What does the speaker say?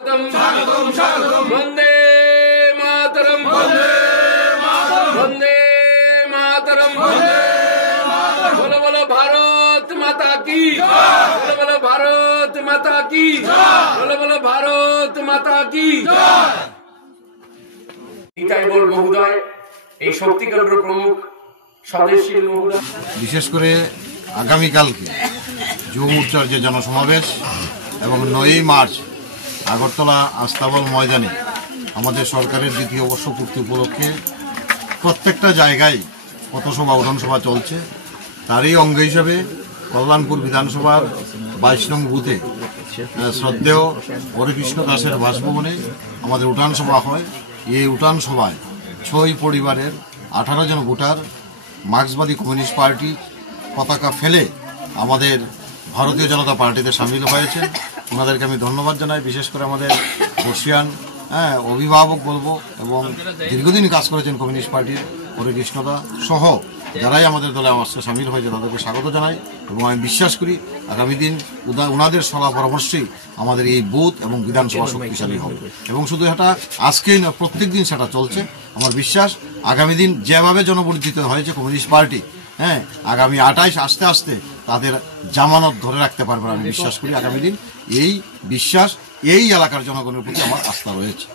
वंदे मातरम वंदे मातरम बोलो बोलो भारत माता की बोलो बोलो भारत माता की बोलो बोलो भारत माता की নিতাই মহোদয় এই শক্তি কেন্দ্র প্রমুখ সদস্য মহোদয় বিশেষ করে আগামীকালকে যুব মোর্চার যে জনসমাবেশ এবং 9ই মার্চ আগরতলা আস্তাবল ময়দানে আমাদের সরকারের দ্বিতীয় বর্ষপূর্তি উপলক্ষে প্রত্যেকটা জায়গায় পথসভা উঠানসভা চলছে। তারই অঙ্গ হিসাবে কল্যাণপুর বিধানসভার 22 নং বুথে শ্রদ্ধেয় হরেকৃষ্ণ দাসের বাসভবনে আমাদের উঠানসভা হয়। এই উঠানসভায় 6 পরিবারের 18 জন ভোটার মার্ক্সবাদী কমিউনিস্ট পার্টি পতাকা ফেলে আমাদের ভারতীয় জনতা পার্টিতে সামিল হয়েছে। ওনাদেরকে আমি ধন্যবাদ জানাই। বিশেষ করে আমাদের বর্ষিয়ান অভিভাবক বলবো এবং দীর্ঘদিন কাজ করেছেন কমিউনিস্ট পার্টির হরেকৃষ্ণদা সহ যারাই আমাদের দলে আমার সাথে সামিল হয়েছে তাদেরকে স্বাগত জানাই এবং আমি বিশ্বাস করি আগামী দিন ওনাদের সলা পরামর্শেই আমাদের এই বুথ এবং বিধানসভা শক্তিশালী হবে এবং শুধু এটা আজকেই না, প্রত্যেক দিন সেটা চলছে। আমার বিশ্বাস আগামী দিন যেভাবে জনবর্ধিত হয়েছে কমিউনিস্ট পার্টি, আগামী 28 আস্তে আস্তে তাদের জামানত ধরে রাখতে পারবে আমি বিশ্বাস করি। আগামী দিন এই বিশ্বাস এই এলাকার জনগণের প্রতি আমার আস্থা রয়েছে।